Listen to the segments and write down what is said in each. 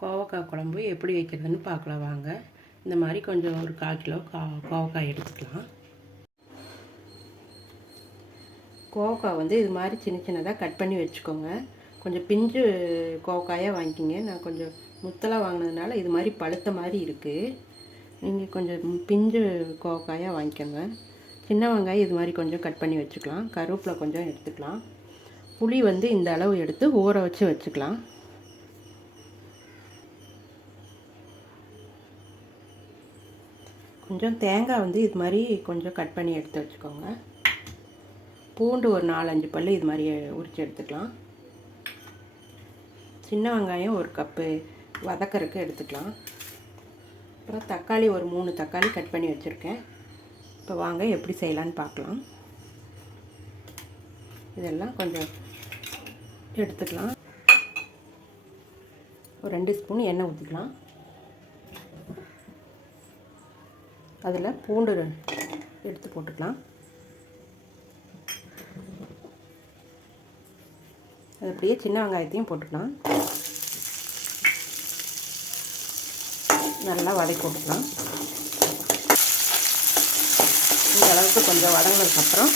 கோவக்காய் குழம்பு எப்படி வைக்கிறதுன்னு பார்க்கலாம் வாங்க. இந்த மாதிரி கொஞ்சம் ஒரு 1/4 கிலோ கோவக்காய் எடுத்துக்கலாம். கோவக்காய் வந்து இது மாதிரி சின்ன சின்னதாக கட் பண்ணி வச்சுக்கோங்க. கொஞ்சம் பிஞ்சு கோவக்காயாக வாங்கிக்கிங்க. நான் கொஞ்சம் முத்தலாக வாங்கினதுனால இது மாதிரி பழுத்த மாதிரி இருக்குது. நீங்கள் கொஞ்சம் பிஞ்சு கோவக்காயாக வாங்கிக்கோங்க. சின்ன வெங்காயம் இது மாதிரி கொஞ்சம் கட் பண்ணி வச்சுக்கலாம். கருவேப்பிலை கொஞ்சம் எடுத்துக்கலாம். புளி வந்து இந்த அளவு எடுத்து ஊற வச்சு வச்சுக்கலாம். கொஞ்சம் தேங்காய் வந்து இது மாதிரி கொஞ்சம் கட் பண்ணி எடுத்து வச்சுக்கோங்க. பூண்டு ஒரு 4-5 பல் இது மாதிரி உரித்து எடுத்துக்கலாம். சின்ன வெங்காயம் 1 கப்பு வதக்கறதுக்கு எடுத்துக்கலாம். அப்புறம் தக்காளி ஒரு 3 தக்காளி கட் பண்ணி வச்சுருக்கேன். இப்போ வாங்க எப்படி செய்யலான்னு பார்க்கலாம். இதெல்லாம் கொஞ்சம் எடுத்துக்கலாம். ஒரு 2 ஸ்பூன் எண்ணெய் ஊற்றிக்கலாம். அதில் பூண்டு எடுத்து போட்டுக்கலாம். அது அப்படியே சின்ன வெங்காயத்தையும் போட்டுக்கலாம். நல்லா வதக்கி போட்டுக்கலாம். இந்த அளவுக்கு கொஞ்சம் வதங்கினதுக்கப்புறம்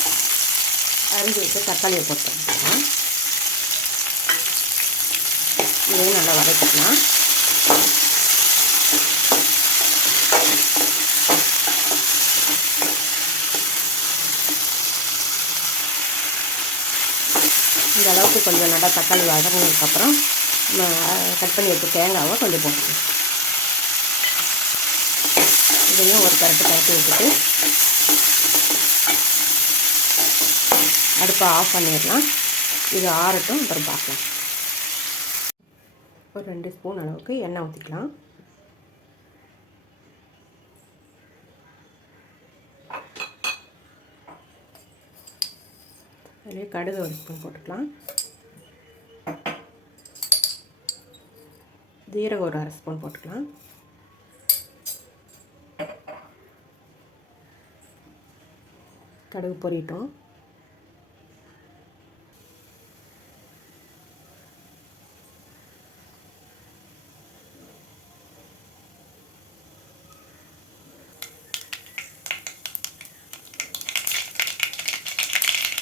அரிஞ்சு வச்சு தக்காளியை போட்டுக்கலாம். இதையும் நல்லா வதக்கிக்கலாம். இந்த அளவுக்கு கொஞ்சம் நல்லா தக்காளி வதங்கினதுக்கப்புறம் கட் பண்ணி வச்ச தேங்காவை கொஞ்சம் போட்டுக்கலாம். இதையும் ஒரு கரட்டு விட்டுட்டு அடுப்பை ஆஃப் பண்ணிடலாம். இது ஆறட்டும், அப்புறம் பார்க்கலாம். ஒரு 2 ஸ்பூன் அளவுக்கு எண்ணெய் ஊற்றிக்கலாம். அதிலே கடுகு 1 ஸ்பூன் போட்டுக்கலாம். ஜீரகம் ஒரு 1/2 ஸ்பூன் போட்டுக்கலாம். கடுகு பொரியட்டும்.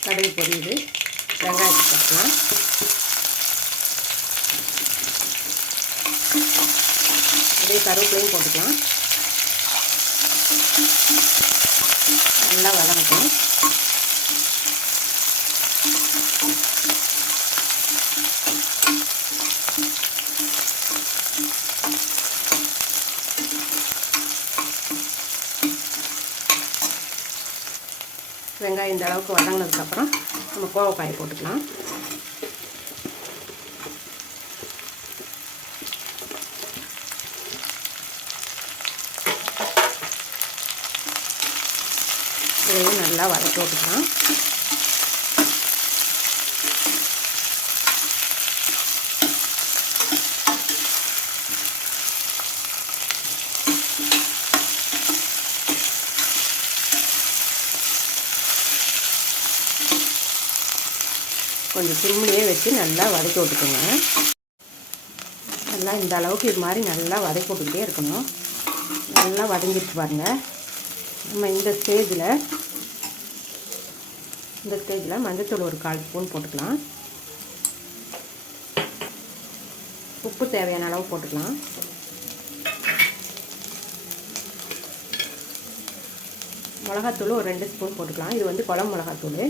கடுகு பொரியுது. வெங்காயத்தை போட்டுக்கலாம். அப்படியே கருவேப்பிலையும் போட்டுக்கலாம். நல்லா வதங்கட்டும். வெங்காயம் இந்த அளவுக்கு வதங்கினதுக்கப்புறம் நம்ம கோவக்காயை போட்டுக்கலாம். இதையும் நல்லா வதக்கி விட்டுக்கலாம். கொஞ்சம் சிம்மிலே வச்சு நல்லா வதக்கி விட்டுக்கோங்க. நல்லா இந்த அளவுக்கு இது மாதிரி நல்லா வதக்கி விட்டுக்கிட்டே இருக்கணும். நல்லா வதங்கிட்டு பாருங்கள். நம்ம இந்த ஸ்டேஜில் மஞ்சத்தூள் ஒரு 1/4 ஸ்பூன் போட்டுக்கலாம். உப்பு தேவையான அளவு போட்டுக்கலாம். மிளகாத்தூள் ஒரு 2 ஸ்பூன் போட்டுக்கலாம். இது வந்து குழம்பு மிளகாத்தூள்.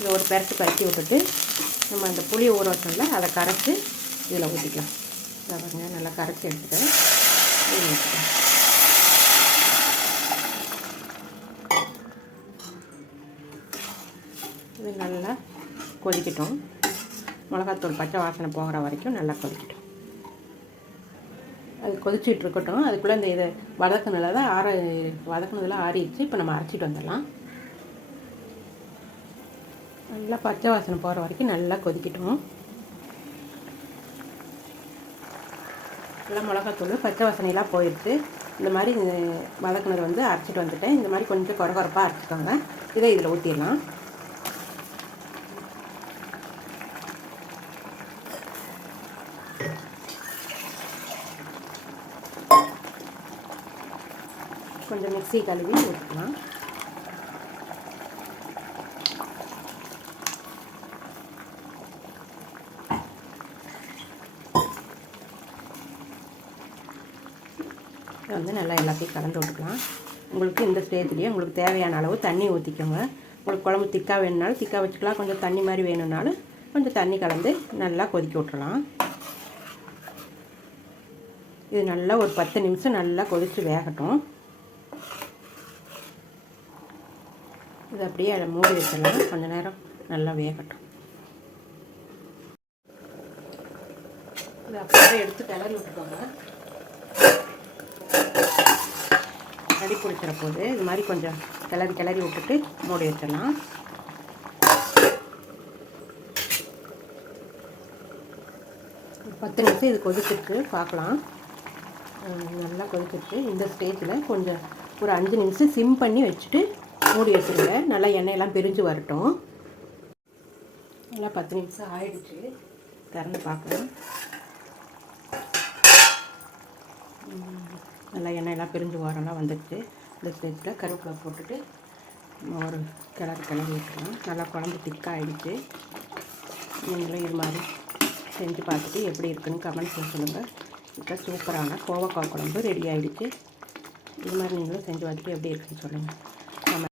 இதை ஒரு பரட்டி விட்டுட்டு நம்ம அந்த புளியை ஊற வச்சோம்ல அதை கரைச்சி இதில் ஊற்றிக்கலாம். இதை பாருங்க, நல்லா கரைச்சி எடுத்துட்டேன். இது நல்லா கொதிக்கட்டும். மிளகாத்தூள் பச்சை வாசனை போகிற வரைக்கும் நல்லா கொதிக்கட்டும். அது கொதிச்சுட்டு இருக்கட்டும். அதுக்குள்ளே இந்த இதை வதக்குனதில் ஆறிடுச்சு. இப்போ நம்ம அரைச்சிட்டு வந்துடலாம். நல்லா பச்சை வாசனை போகிற வரைக்கும் நல்லா கொதிக்கட்டும். நல்லா மிளகாத்தூள் பச்சை வாசனையெல்லாம் போயிடுச்சு. இந்த மாதிரி வதக்குனது வந்து அரைச்சிட்டு வந்துட்டேன். இந்த மாதிரி கொஞ்சம் கொரகொரப்பாக அரைச்சிக்கோங்க. இதை இதில் ஊற்றிடலாம். கொஞ்சம் மிக்ஸி கழுவி ஊற்றிக்கலாம். வந்து நல்லா எல்லாத்தையும் கலந்து விட்டுக்கலாம். உங்களுக்கு இந்த ஸ்டேஜ்லேயே உங்களுக்கு தேவையான அளவு தண்ணி ஊற்றிக்கோங்க. உங்களுக்கு குழம்பு திக்காக வேணுனாலும் திக்காக வச்சுக்கலாம். கொஞ்சம் தண்ணி மாதிரி வேணும்னாலும் கொஞ்சம் தண்ணி கலந்து நல்லா கொதிக்க விட்டுறலாம். இது நல்லா ஒரு 10 நிமிஷம் நல்லா கொதித்து வேகட்டும். இது அப்படியே அதை மூடி வச்சிடலாம். கொஞ்சம் நேரம் நல்லா வேகட்டும். இது அப்படியே எடுத்து கிளறி விட்டுக்கோங்க. அடி பிடிக்கிற போது இது மாதிரி கொஞ்சம் கிளறி விட்டுட்டு மூடி வச்சிடலாம். ஒரு 10 நிமிஷம் இது கொதிச்சிருக்கு பார்க்கலாம். நல்லா கொதிச்சிருக்கு. இந்த ஸ்டேஜில் கொஞ்சம் ஒரு 5 நிமிஷம் சிம் பண்ணி வச்சுட்டு மூடி வச்சுருங்க. நல்லா எண்ணெயெல்லாம் பிரிஞ்சு வரட்டும். நல்லா 10 நிமிஷம் ஆயிடுச்சு. திறந்து பார்க்கலாம். நல்லா எண்ணெயெல்லாம் பிரிஞ்சு வரலாம் வந்துடுச்சு. இந்த ஸ்டேஜில் கருவேப்பிலை போட்டுட்டு ஒரு கிளறி விட்டுக்கலாம். நல்லா குழம்பு திக்காக ஆகிடுச்சு. நீங்களும் இது மாதிரி செஞ்சு பார்த்துட்டு எப்படி இருக்குன்னு கமெண்ட்ஸில் சொல்லுங்கள். இப்போ சூப்பரான கோவக்காய் குழம்பு ரெடி ஆகிடுச்சு. இது மாதிரி நீங்களும் செஞ்சு பார்த்துட்டு எப்படி இருக்குன்னு சொல்லுங்கள்.